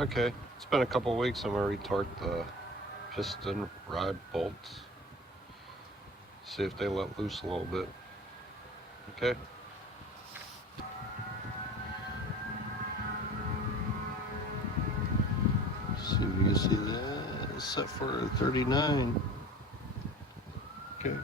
Okay, it's been a couple weeks. I'm gonna retort the piston rod bolts. See if they let loose a little bit. Okay. See if you can see that. It's set for 39. Okay.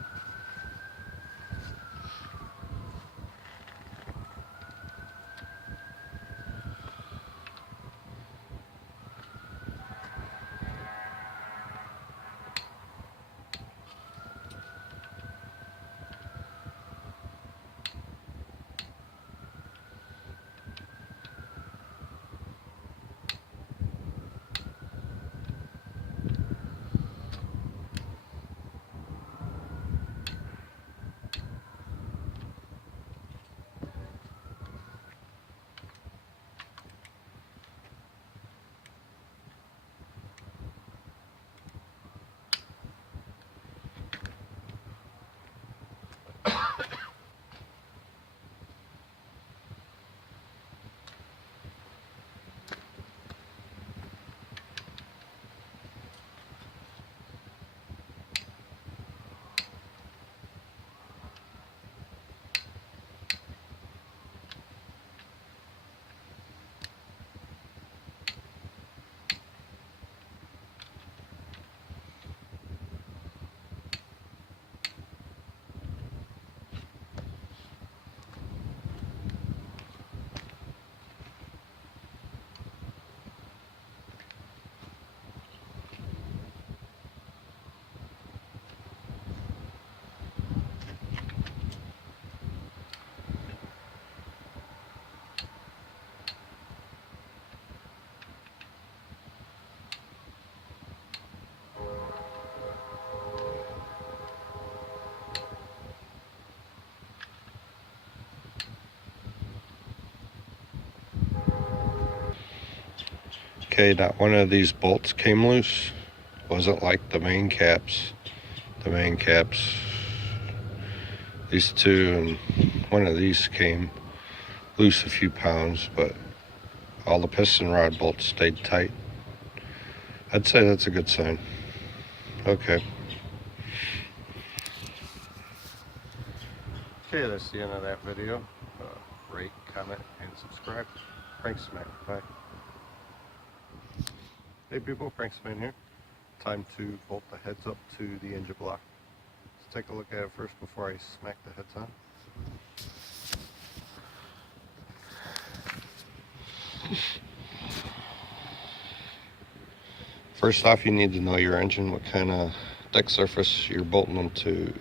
Okay, not one of these bolts came loose. Wasn't like the main caps. The main caps, these two, and one of these came loose a few pounds, but all the piston rod bolts stayed tight. I'd say that's a good sign. Okay. Okay, that's the end of that video. Rate, comment, and subscribe. Franksman, bye. Hey people, Franksman here. Time to bolt the heads up to the engine block. Let's take a look at it first before I smack the heads on. First off, you need to know your engine, what kind of deck surface you're bolting them to.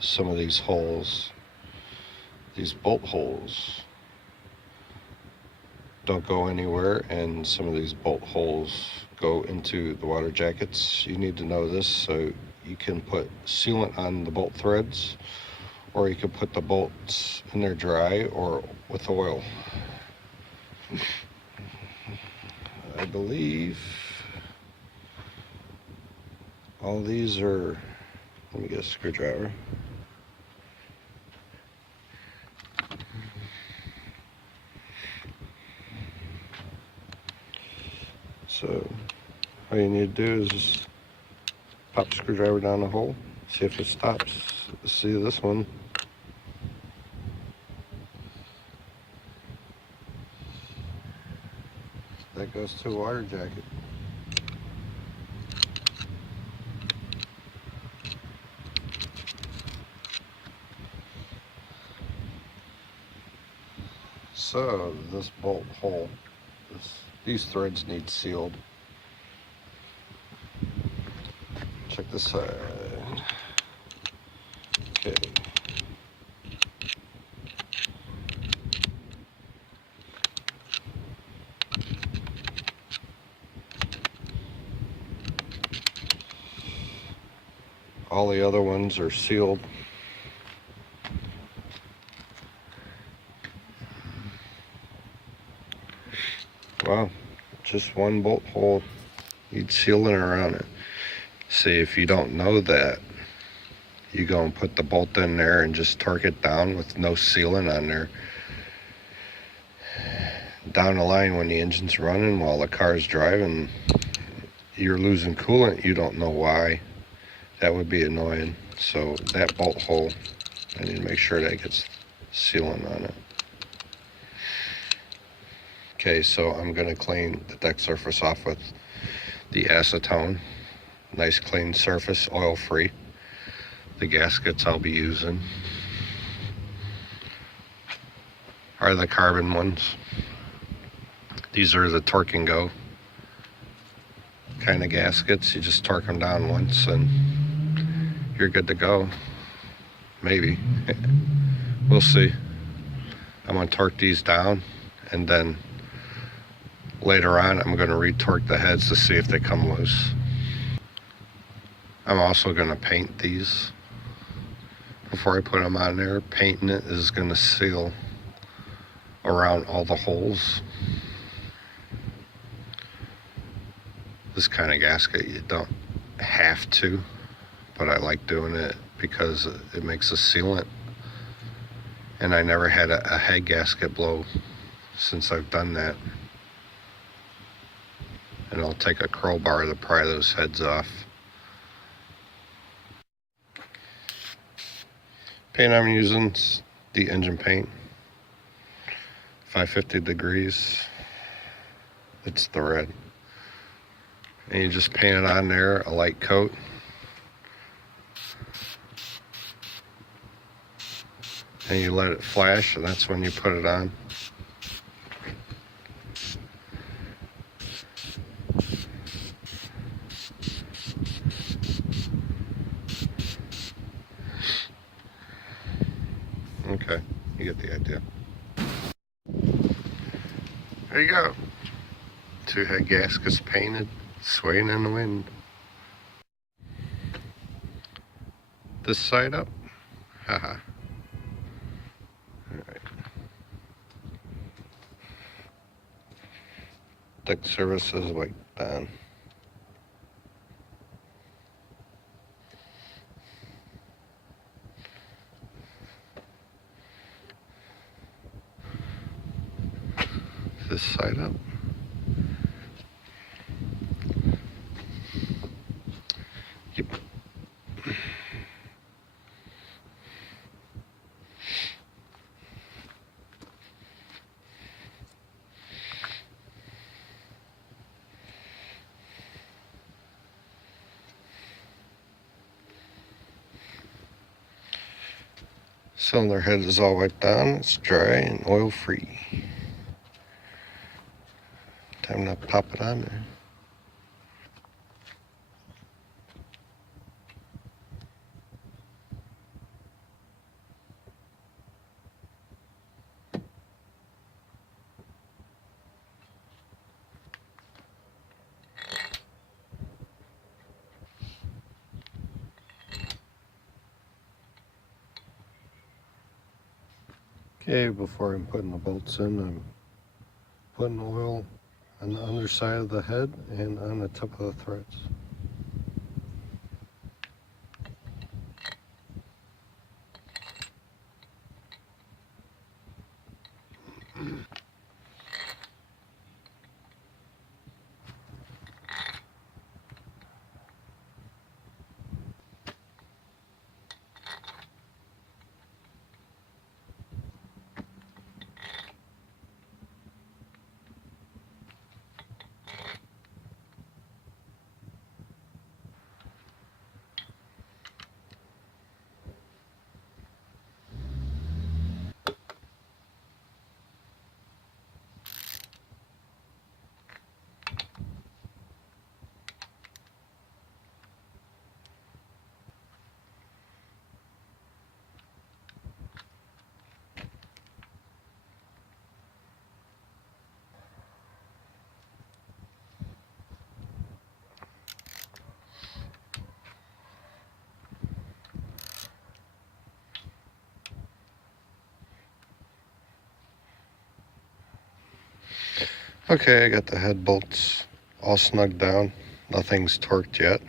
Some of these holes, these bolt holes, don't go anywhere, and some of these bolt holes go into the water jackets. You need to know this so you can put sealant on the bolt threads, or you can put the bolts in there dry or with oil. I believe all these are, let me get a screwdriver. So all you need to do is just pop the screwdriver down the hole, see if it stops. See this one. That goes to a water jacket. So this bolt hole, these threads need sealed. Check this side. Okay. All the other ones are sealed. Wow, just one bolt hole needs sealing around it. See, if you don't know that, you go and put the bolt in there and just torque it down with no sealant on there. down the line when the engine's running while the car's driving, you're losing coolant. You don't know why. That would be annoying. So that bolt hole, I need to make sure that gets sealant on it. Okay, so I'm gonna clean the deck surface off with the acetone. Nice clean surface, oil free. The gaskets I'll be using are the carbon ones. These are the torque and go kind of gaskets. You just torque them down once and you're good to go. Maybe. We'll see. I'm gonna torque these down and then later on I'm gonna retorque the heads to see if they come loose. I'm also gonna paint these before I put them on there. Painting it is gonna seal around all the holes. This kind of gasket you don't have to, but I like doing it because it makes a sealant. And I never had a head gasket blow since I've done that. And I'll take a crowbar to pry those heads off. Paint I'm using is the engine paint. 550 degrees. It's the red. And you just paint it on there, a light coat. And you let it flash, and that's when you put it on. Okay, you get the idea. There you go. 2 head gaskets painted, swaying in the wind. This side up. Haha. Alright. Deck surface is wiped down. This side up. Yep. Cylinder head is all wiped down. It's dry and oil free. Time to pop it on there. Okay, before I'm putting the bolts in, I'm putting oil on the underside of the head and on the tip of the threads. Okay, I got the head bolts all snugged down. Nothing's torqued yet.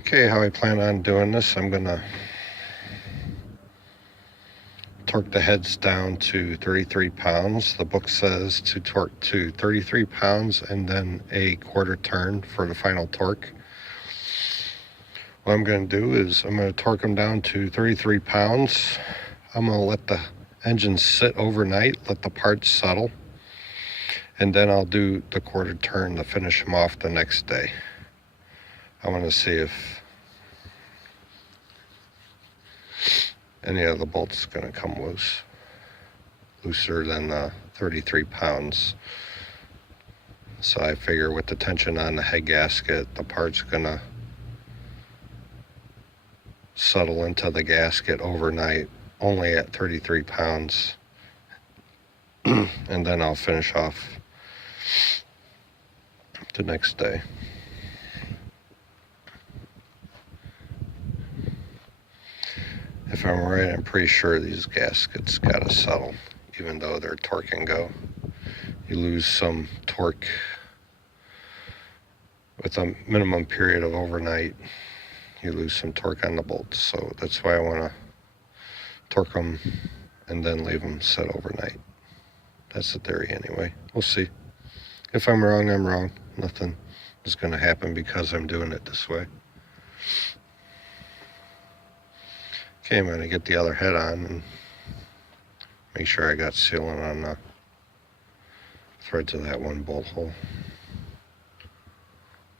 Okay, how I plan on doing this, I'm gonna torque the heads down to 33 pounds. The book says to torque to 33 pounds and then a quarter turn for the final torque. What I'm going to do is I'm going to torque them down to 33 pounds. I'm going to let the engine sit overnight, let the parts settle, and then I'll do the quarter turn to finish them off the next day. I want to see if any of the bolts is going to come loose, looser than the 33 pounds. So I figure with the tension on the head gasket, the part's going to settle into the gasket overnight, only at 33 pounds. And then I'll finish off the next day. If I'm right, I'm pretty sure these gaskets gotta settle, even though they're torque and go. You lose some torque with a minimum period of overnight. You lose some torque on the bolts, so that's why I want to torque them and then leave them set overnight. That's the theory anyway. We'll see. If I'm wrong, I'm wrong. Nothing is going to happen because I'm doing it this way. Okay, I'm going to get the other head on and make sure I got sealant on the threads of that one bolt hole.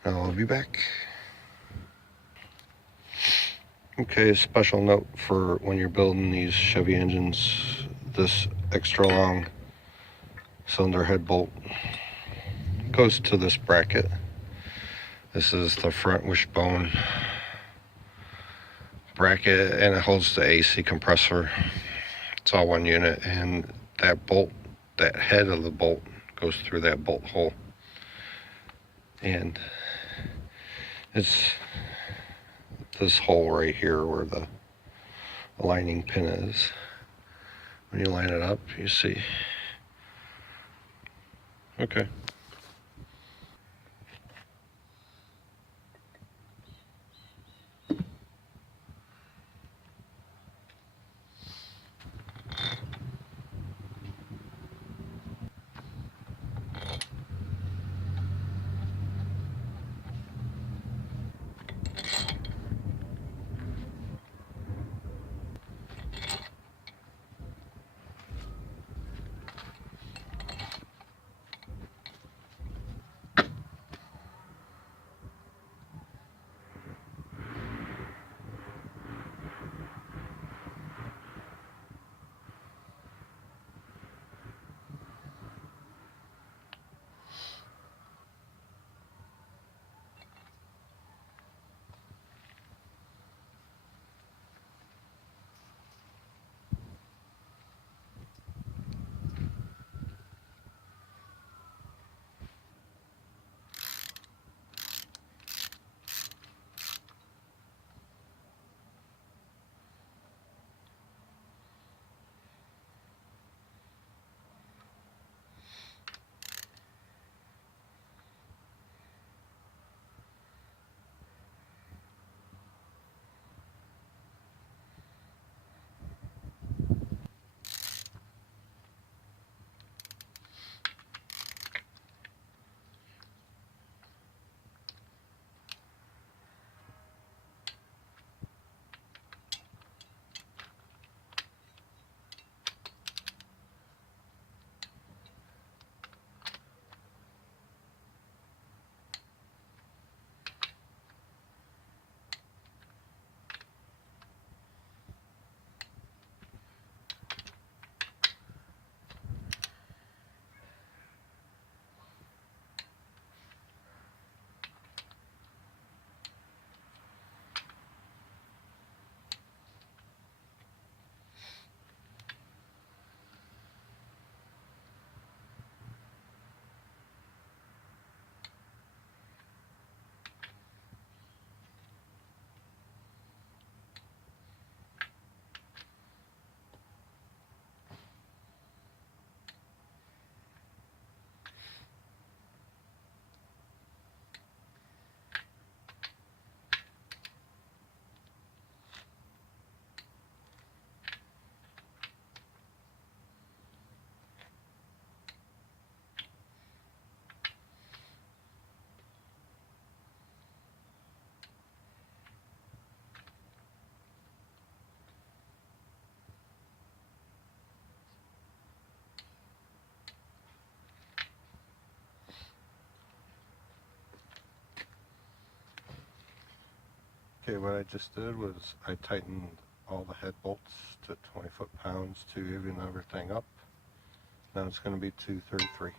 Now I'll be back. Okay, a special note for when you're building these Chevy engines, this extra long cylinder head bolt goes to this bracket. This is the front wishbone bracket, and it holds the AC compressor. It's all one unit, and that bolt, that head of the bolt goes through that bolt hole. And it's this hole right here where the aligning pin is. When you line it up, you see. Okay. Okay, what I just did was I tightened all the head bolts to 20 foot-pounds to even everything up. Now it's going to be 233.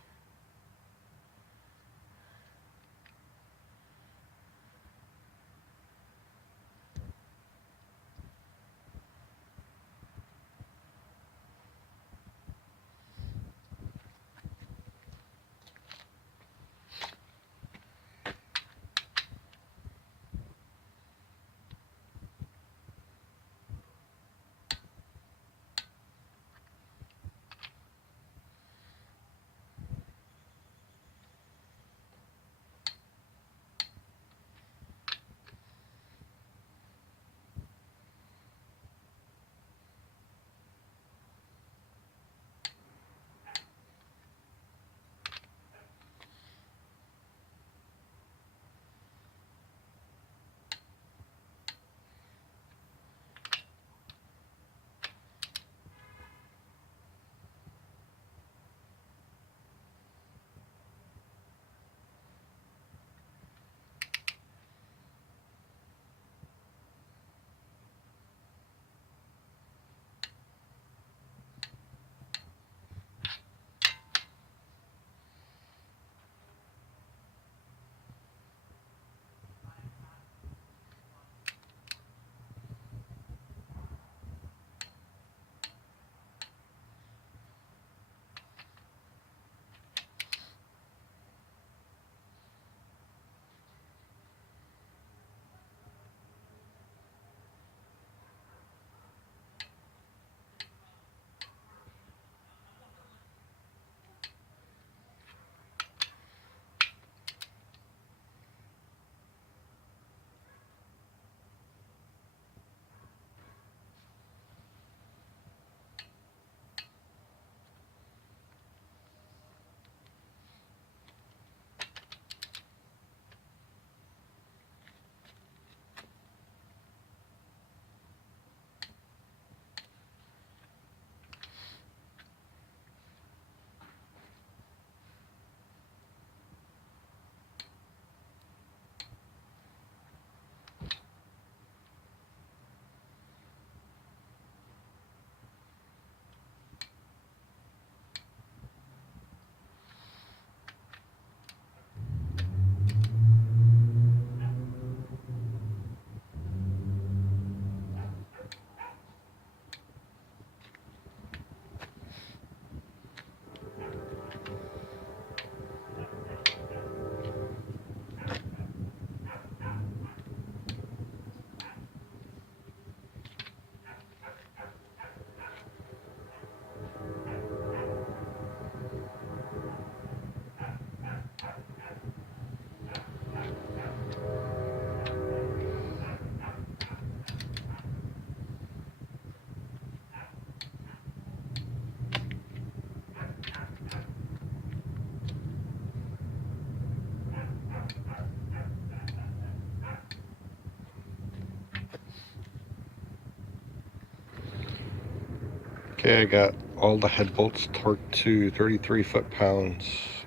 Okay, I got all the head bolts torqued to 33 foot-pounds.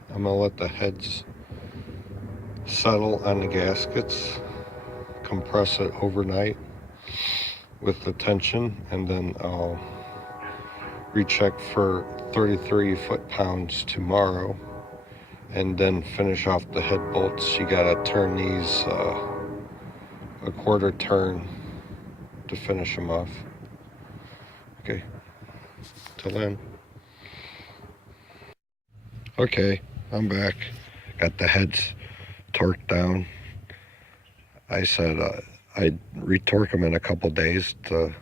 I'm gonna let the heads settle on the gaskets, compress it overnight with the tension, and then I'll recheck for 33 foot-pounds tomorrow, and then finish off the head bolts. You gotta turn these a quarter turn to finish them off. Okay, till then. Okay, I'm back. Got the heads torqued down. I said I'd retorque them in a couple days to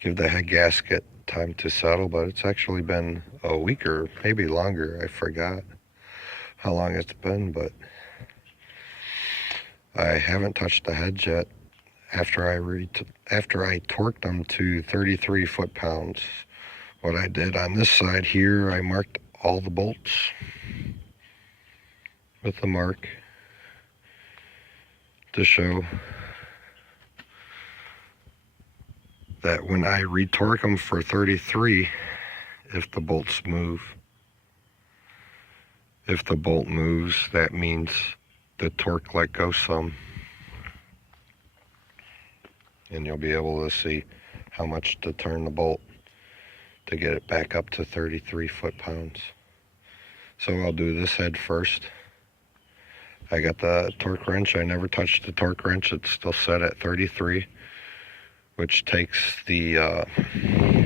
give the head gasket time to settle, but it's actually been a week or maybe longer. I forgot how long it's been, but I haven't touched the heads yet after I torqued them to 33 foot-pounds. What I did on this side here, I marked all the bolts with the mark to show that when I retorque them for 33, if the bolts move, if the bolt moves, that means the torque let go some. and you'll be able to see how much to turn the bolt to get it back up to 33 foot-pounds. So I'll do this head first. I got the torque wrench. I never touched the torque wrench. It's still set at 33, which takes the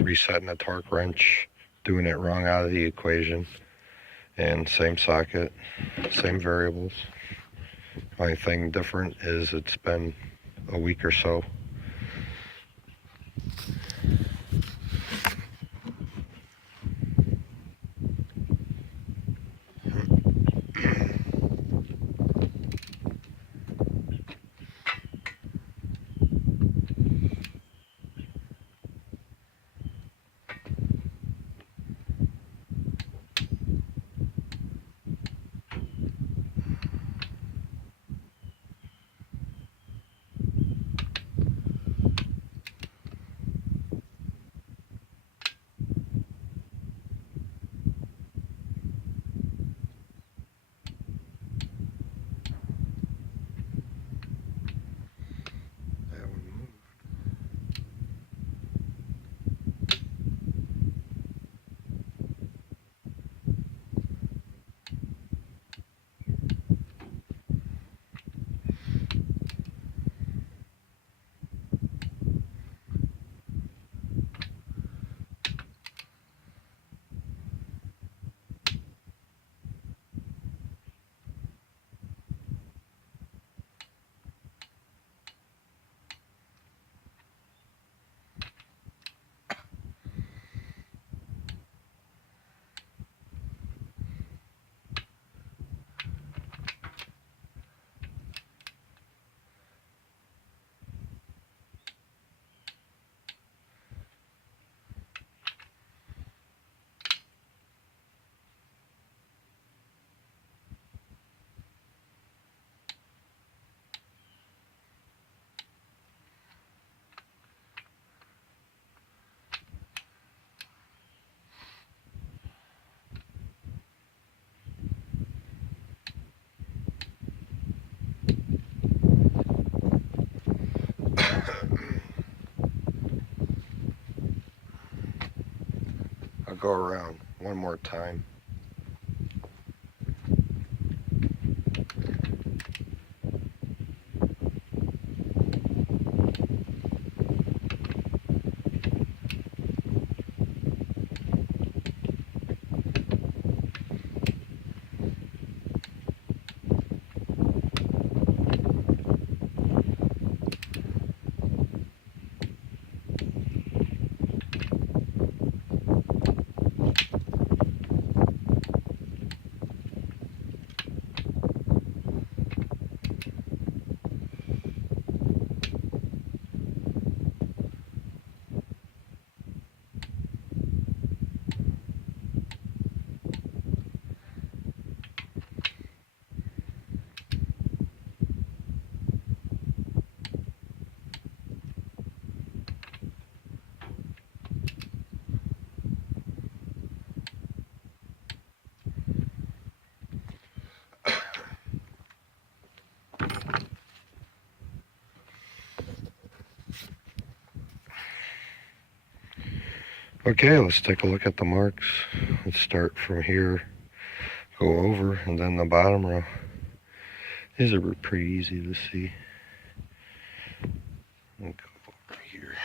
resetting the torque wrench, doing it wrong out of the equation. And same socket, same variables. Only thing different is it's been a week or so. I'll go around one more time. Okay, let's take a look at the marks. Let's start from here, go over, and then the bottom row. These are pretty easy to see. I'll go over here.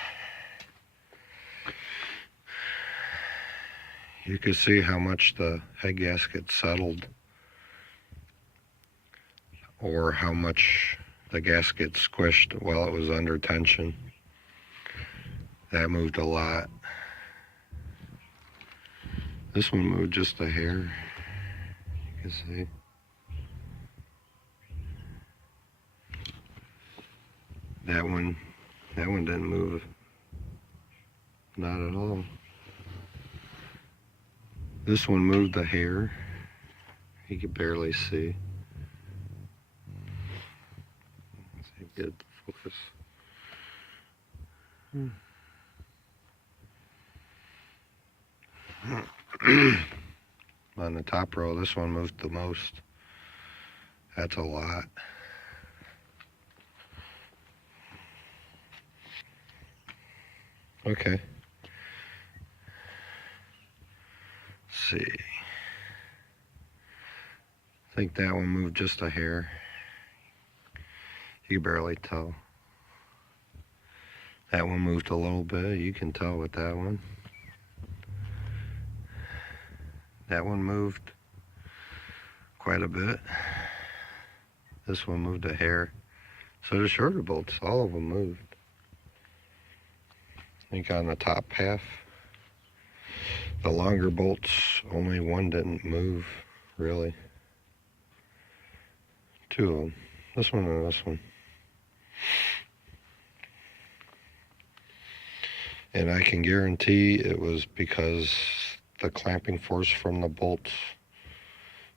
You can see how much the head gasket settled, or how much the gasket squished while it was under tension. That moved a lot. This one moved just a hair, you can see. That one didn't move, not at all. This one moved the hair, you could barely see. Let's see, get the focus. On the top row, this one moved the most. That's a lot. Okay. Let's see. I think that one moved just a hair. You can barely tell. That one moved a little bit. You can tell with that one. That one moved quite a bit. This one moved a hair. So the shorter bolts, all of them moved. I think on the top half, the longer bolts, only one didn't move, really. Two of them. This one and this one. And I can guarantee it was because the clamping force from the bolts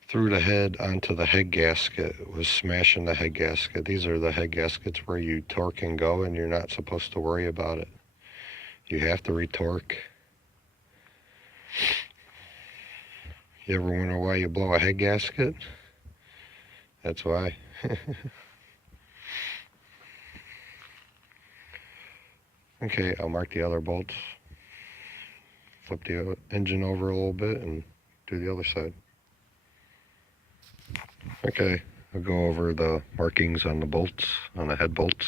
through the head onto the head gasket was smashing the head gasket. These are the head gaskets where you torque and go, and you're not supposed to worry about it. You have to retorque. You ever wonder why you blow a head gasket? That's why. Okay, I'll mark the other bolts. Flip the engine over a little bit and do the other side. Okay, I'll go over the markings on the bolts, on the head bolts.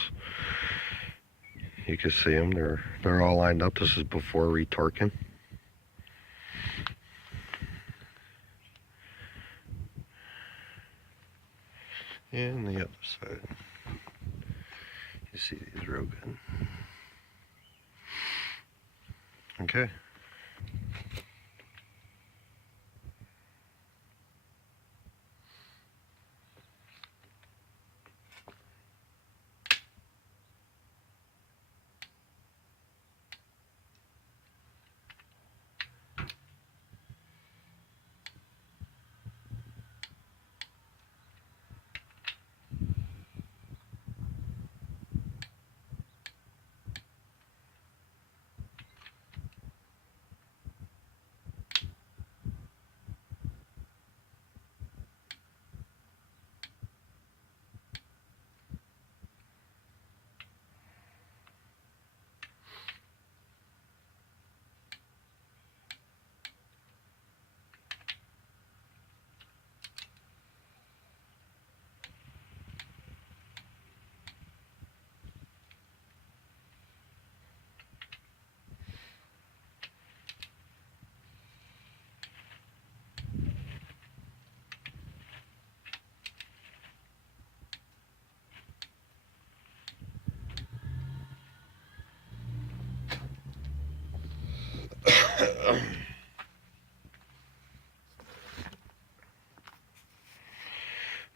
You can see them, they're all lined up. This is before retorquing. And the other side. You see these real good. Okay.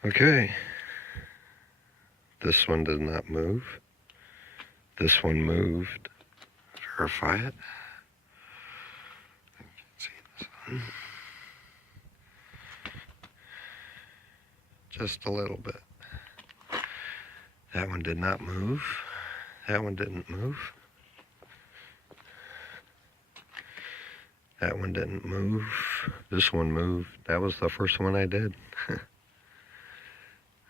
Okay. This one did not move. This one moved. Verify it. See this one. Just a little bit. That one did not move. That one didn't move. That one didn't move. This one moved. That was the first one I did.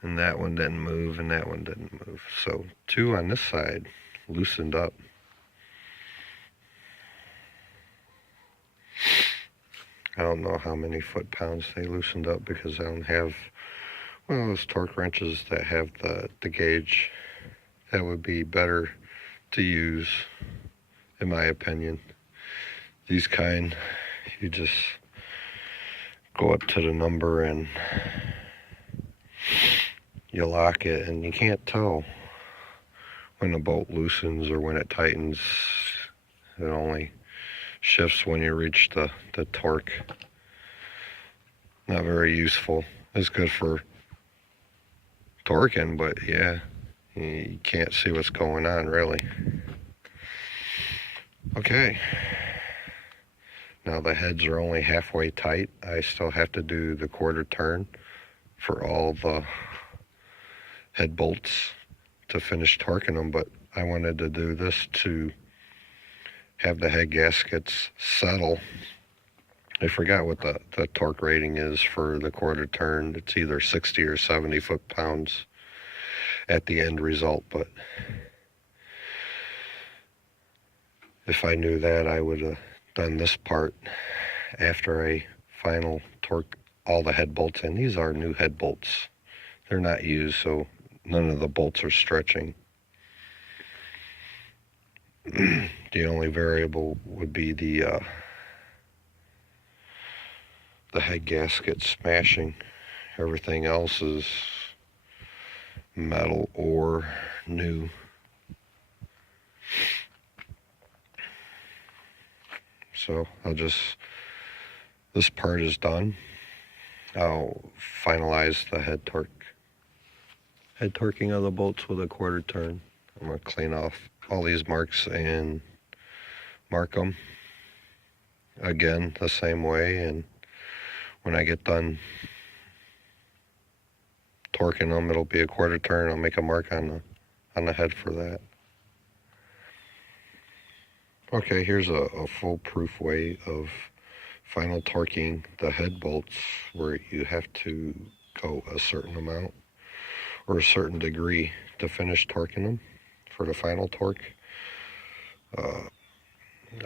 And that one didn't move, and that one didn't move. So 2 on this side loosened up. I don't know how many foot-pounds they loosened up because I don't have one of those torque wrenches that have the gauge. That would be better to use, in my opinion. These kind, you just go up to the number and you lock it, and you can't tell when the bolt loosens or when it tightens. It only shifts when you reach the torque. Not very useful. It's good for torquing, but yeah, you can't see what's going on really. Okay. Now the heads are only halfway tight. I still have to do the quarter turn for all the head bolts to finish torquing them, but I wanted to do this to have the head gaskets settle. I forgot what the torque rating is for the quarter turn. It's either 60 or 70 foot-pounds at the end result, but If I knew that, I would have done this part after I final torque all the head bolts in. These are new head bolts. They're not used, so none of the bolts are stretching. The only variable would be the head gasket smashing. Everything else is metal or new. So this part is done. I'll finalize the head torquing of the bolts with a quarter turn. I'm going to clean off all these marks and mark them again the same way, and when I get done torquing them, it'll be a quarter turn. I'll make a mark on the head for that. Okay, here's a foolproof way of final torquing the head bolts, where you have to go a certain amount or a certain degree to finish torquing them for the final torque.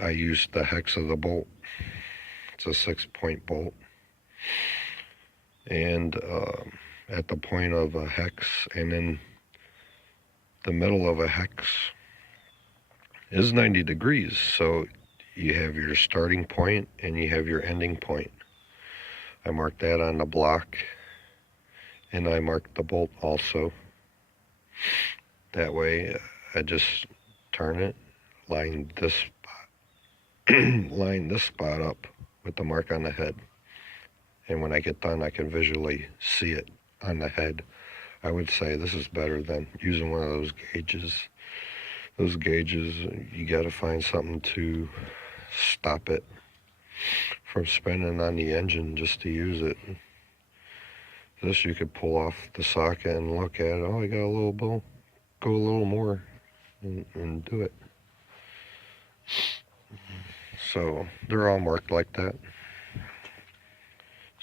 I used the hex of the bolt. It's a 6-point bolt, and at the point of a hex and in the middle of a hex is 90 degrees. So you have your starting point and you have your ending point. I marked that on the block, and I marked the bolt also. That way I just turn it, line this spot up with the mark on the head, and when I get done I can visually see it on the head. I would say this is better than using one of those gauges. Those gauges, you got to find something to stop it from spinning on the engine just to use it. This you could pull off the socket and look at it. Oh, I got a little bowl. Go a little more and do it. So they're all marked like that.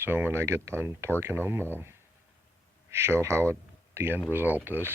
So when I get done torquing them, I'll show how the end result is.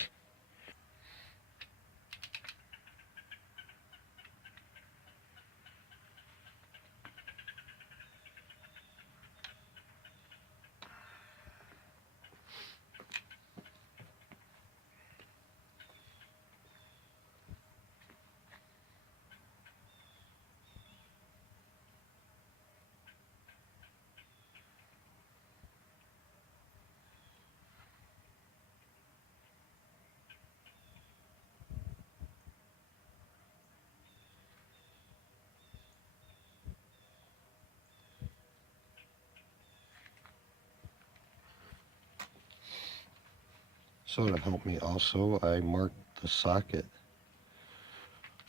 So to help me also, I marked the socket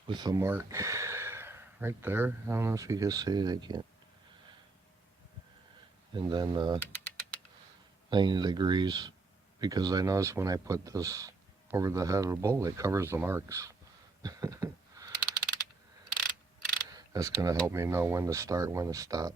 with a mark right there. I don't know if you can see it, I can't. And then 90 degrees, because I noticed when I put this over the head of the bolt, it covers the marks. That's going to help me know when to start, when to stop.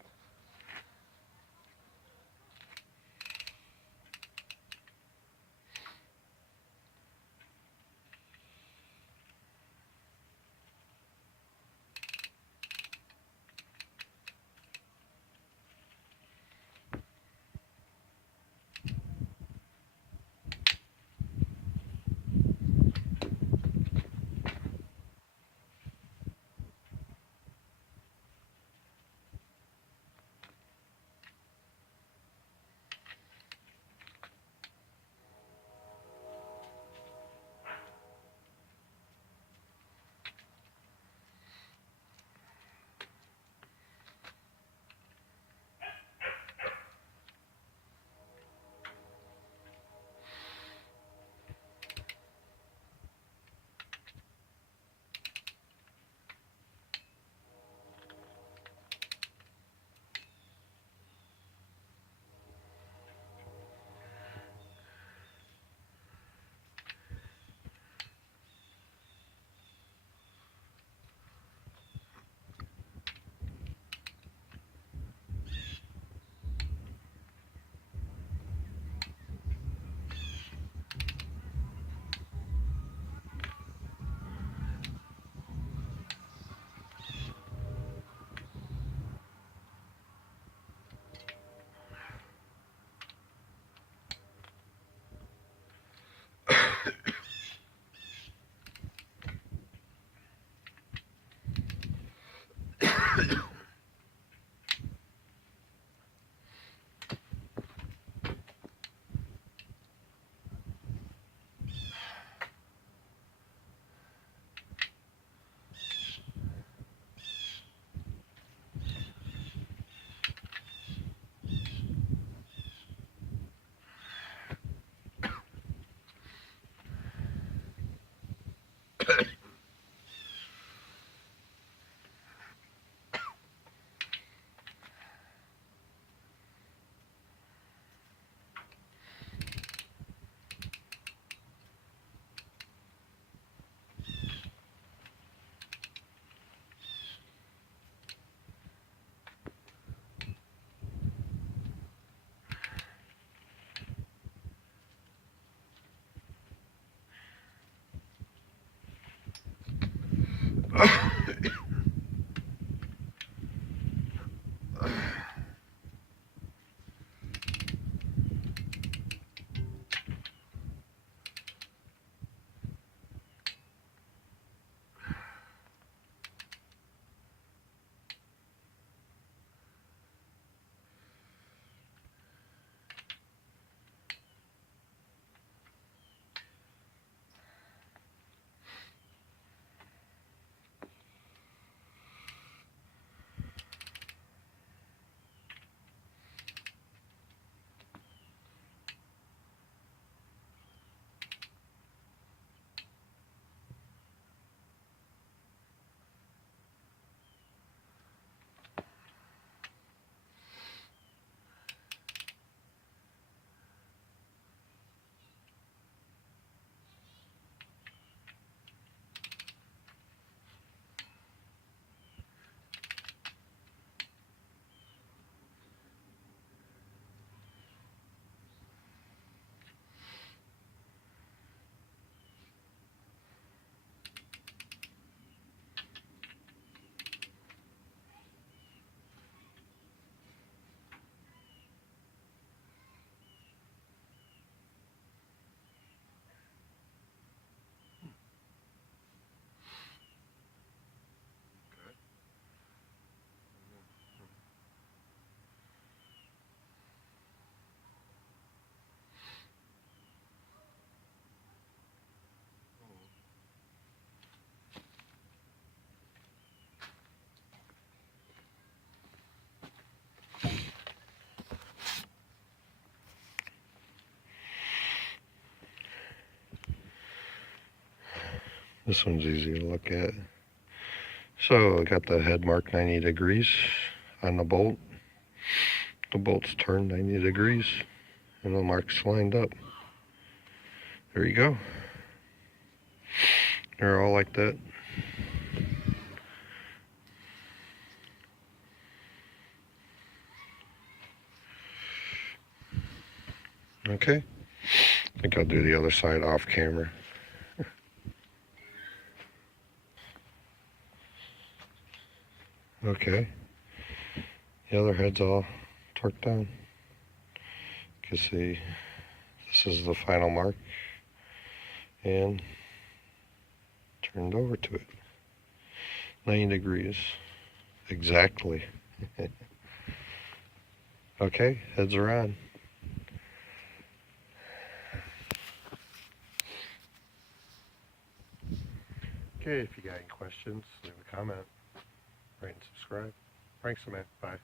This one's easy to look at. So I got the head marked 90 degrees on the bolt. The bolt's turned 90 degrees and the mark's lined up. There you go. They're all like that. Okay. I think I'll do the other side off camera. Okay. The other head's all torqued down. You can see this is the final mark and turned over to it. 90 degrees. Exactly. Okay, heads are on. Okay, if you got any questions, leave a comment, rate and subscribe. Thanks, man. Bye.